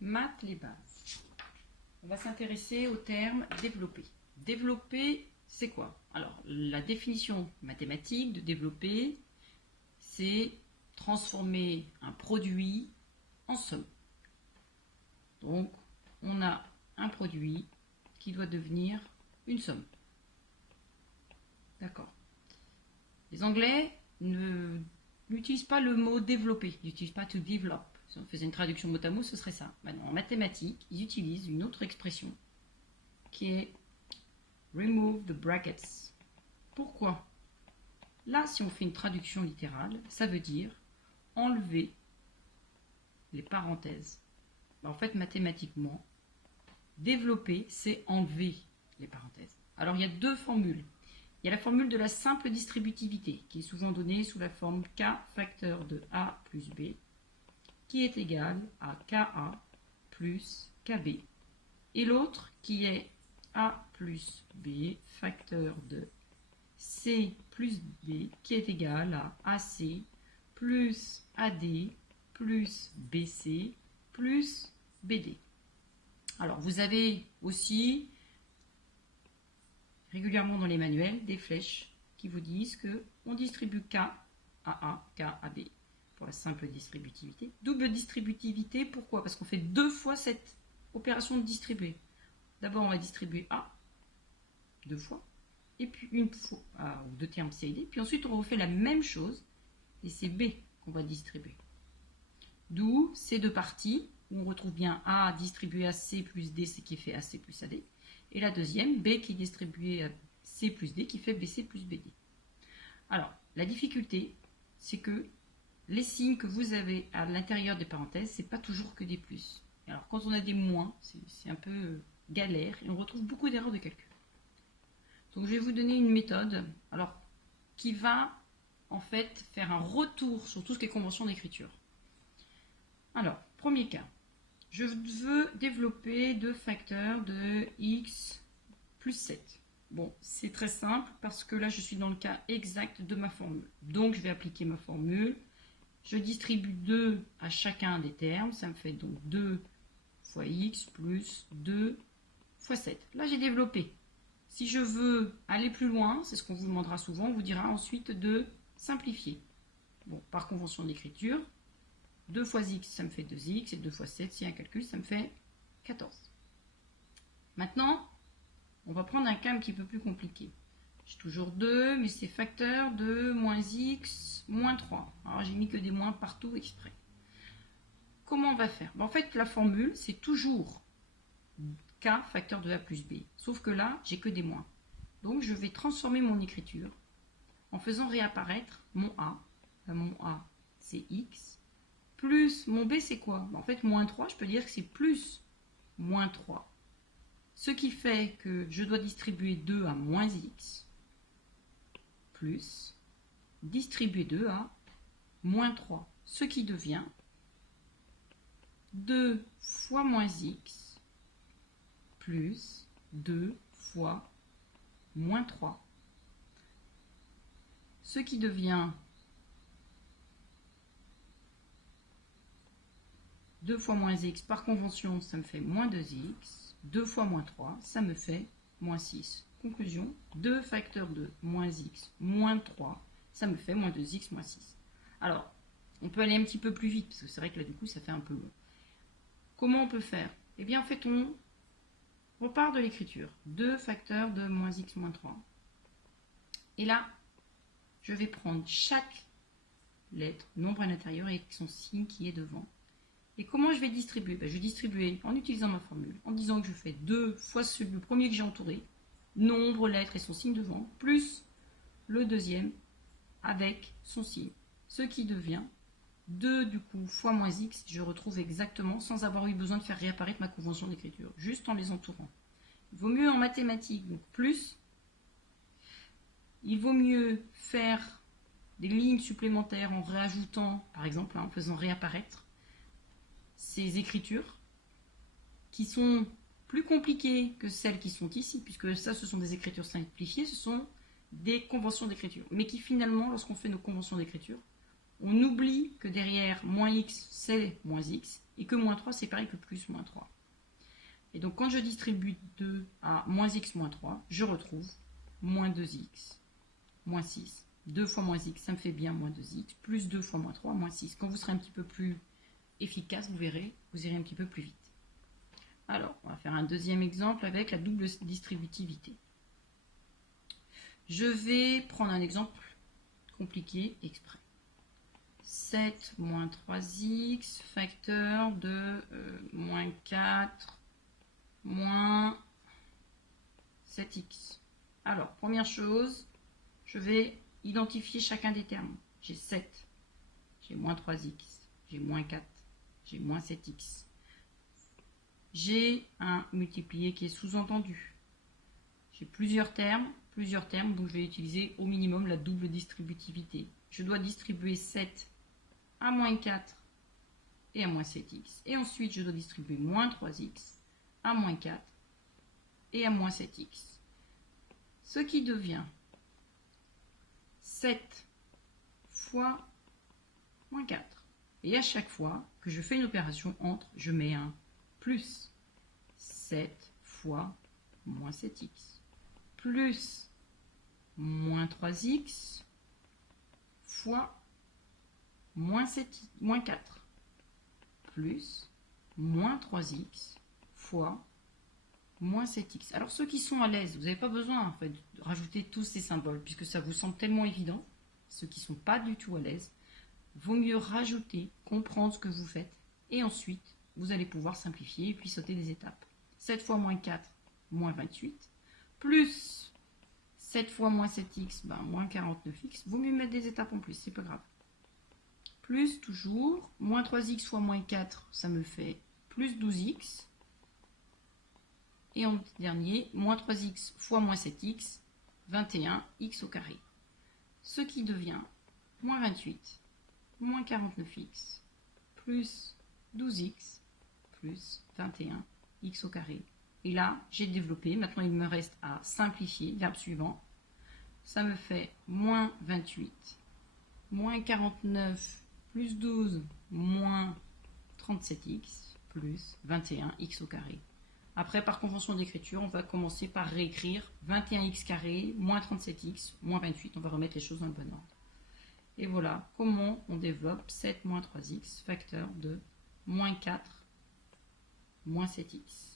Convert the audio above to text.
Maths, les bases. On va s'intéresser au terme développer. Développer, c'est quoi? Alors, la définition mathématique de développer, c'est transformer un produit en somme. Donc, on a un produit qui doit devenir une somme. D'accord. Les Anglais n'utilisent pas le mot développer, ils n'utilisent pas to develop. Si on faisait une traduction mot à mot, ce serait ça. Maintenant, en mathématiques, ils utilisent une autre expression qui est remove the brackets. Pourquoi? Là, si on fait une traduction littérale, ça veut dire enlever les parenthèses. En fait, mathématiquement, développer, c'est enlever les parenthèses. Alors, il y a deux formules. Il y a la formule de la simple distributivité, qui est souvent donnée sous la forme K facteur de A plus B, qui est égal à KA plus KB. Et l'autre qui est A plus B facteur de C plus D, qui est égal à AC plus AD plus BC plus BD. Alors, vous avez aussi régulièrement dans les manuels des flèches qui vous disent qu'on distribue K à A, K à B pour la simple distributivité. Double distributivité, pourquoi? Parce qu'on fait deux fois cette opération de distribuer. D'abord, on va distribuer A deux fois, et puis une fois, deux termes C et D, puis ensuite on refait la même chose, et c'est B qu'on va distribuer. D'où ces deux parties, où on retrouve bien A distribué à C plus D, ce qui fait AC plus AD, et la deuxième, B qui est distribué à C plus D, qui fait BC plus BD. Alors, la difficulté, c'est que les signes que vous avez à l'intérieur des parenthèses, c'est pas toujours que des plus. Alors, quand on a des moins, c'est un peu galère, et on retrouve beaucoup d'erreurs de calcul. Donc, je vais vous donner une méthode, alors, qui va, en fait, faire un retour sur tout ce qui est convention d'écriture. Alors, premier cas. Je veux développer deux facteurs de x plus 7. Bon, c'est très simple parce que là, je suis dans le cas exact de ma formule. Donc, je vais appliquer ma formule. Je distribue 2 à chacun des termes. Ça me fait donc 2 fois x plus 2 fois 7. Là, j'ai développé. Si je veux aller plus loin, c'est ce qu'on vous demandera souvent, on vous dira ensuite de simplifier. Bon, par convention d'écriture, 2 fois x, ça me fait 2x, et 2 fois 7, s'il y a un calcul, ça me fait 14. Maintenant, on va prendre un cas un petit peu plus compliqué. J'ai toujours 2, mais c'est facteur de moins x, moins 3. Alors, j'ai mis que des moins partout exprès. Comment on va faire? En fait, la formule, c'est toujours k facteur de a plus b. Sauf que là, j'ai que des moins. Donc, je vais transformer mon écriture en faisant réapparaître mon a. Mon a, c'est x. Plus mon b, c'est quoi? En fait, moins 3, je peux dire que c'est plus moins 3. Ce qui fait que je dois distribuer 2 à moins x, plus distribuer 2 à moins 3. Ce qui devient 2 fois moins x, plus 2 fois moins 3. Ce qui devient 2 fois moins x, par convention, ça me fait moins 2x. 2 fois moins 3, ça me fait moins 6. Conclusion, 2 facteurs de moins x moins 3, ça me fait moins 2x moins 6. Alors, on peut aller un petit peu plus vite, parce que c'est vrai que là, du coup, ça fait un peu long. Comment on peut faire? Eh bien, en fait, on repart de l'écriture. 2 facteurs de moins x moins 3. Et là, je vais prendre chaque lettre, nombre à l'intérieur, avec son signe qui est devant. Et comment je vais distribuer? Je vais distribuer en utilisant ma formule, en disant que je fais 2 fois le premier que j'ai entouré, nombre, lettre et son signe devant, plus le deuxième avec son signe. Ce qui devient 2 du coup fois moins x, je retrouve exactement sans avoir eu besoin de faire réapparaître ma convention d'écriture, juste en les entourant. Il vaut mieux en mathématiques, donc plus, il vaut mieux faire des lignes supplémentaires en rajoutant, par exemple, en faisant réapparaître ces écritures qui sont plus compliquées que celles qui sont ici, puisque ça, ce sont des écritures simplifiées, ce sont des conventions d'écriture, mais qui finalement, lorsqu'on fait nos conventions d'écriture, On oublie que derrière moins x, c'est moins x, et que moins 3, c'est pareil que plus moins 3. Et donc, quand je distribue 2 à moins x moins 3, je retrouve moins 2x, moins 6. 2 fois moins x, ça me fait bien moins 2x, plus 2 fois moins 3, moins 6. Quand vous serez un petit peu plus efficace, vous verrez, vous irez un petit peu plus vite. Alors, on va faire un deuxième exemple avec la double distributivité. Je vais prendre un exemple compliqué exprès. 7 moins 3x, facteur de moins 4, moins 7x. Alors, première chose, je vais identifier chacun des termes. J'ai 7, j'ai moins 3x, j'ai moins 4, j'ai moins 7x. J'ai un multiplié qui est sous-entendu. J'ai plusieurs termes, donc je vais utiliser au minimum la double distributivité. Je dois distribuer 7 à moins 4 et à moins 7x. Et ensuite, je dois distribuer moins 3x à moins 4 et à moins 7x. Ce qui devient 7 fois moins 4. Et à chaque fois que je fais une opération entre, je mets un plus 7 fois moins 7x. Plus moins 3x fois moins 4. Plus moins 3x fois moins 7x. Alors ceux qui sont à l'aise, vous n'avez pas besoin en fait, de rajouter tous ces symboles, puisque ça vous semble tellement évident. Ceux qui ne sont pas du tout à l'aise, vaut mieux rajouter, comprendre ce que vous faites, et ensuite, vous allez pouvoir simplifier et puis sauter des étapes. 7 fois moins 4, moins 28, plus 7 fois moins 7x, moins 49x. Vaut mieux mettre des étapes en plus, c'est pas grave. Plus toujours, moins 3x fois moins 4, ça me fait plus 12x. Et en dernier, moins 3x fois moins 7x, 21x au carré. Ce qui devient moins 28, moins 49x, plus 12x, plus 21x au carré. Et là, j'ai développé. Maintenant, il me reste à simplifier. Verbe suivant. Ça me fait moins 28, moins 49, plus 12, moins 37x, plus 21x au carré. Après, par convention d'écriture, on va commencer par réécrire 21x carré, moins 37x, moins 28. On va remettre les choses dans le bon ordre. Et voilà comment on développe 7 moins 3x, facteur de moins 4, moins 7x.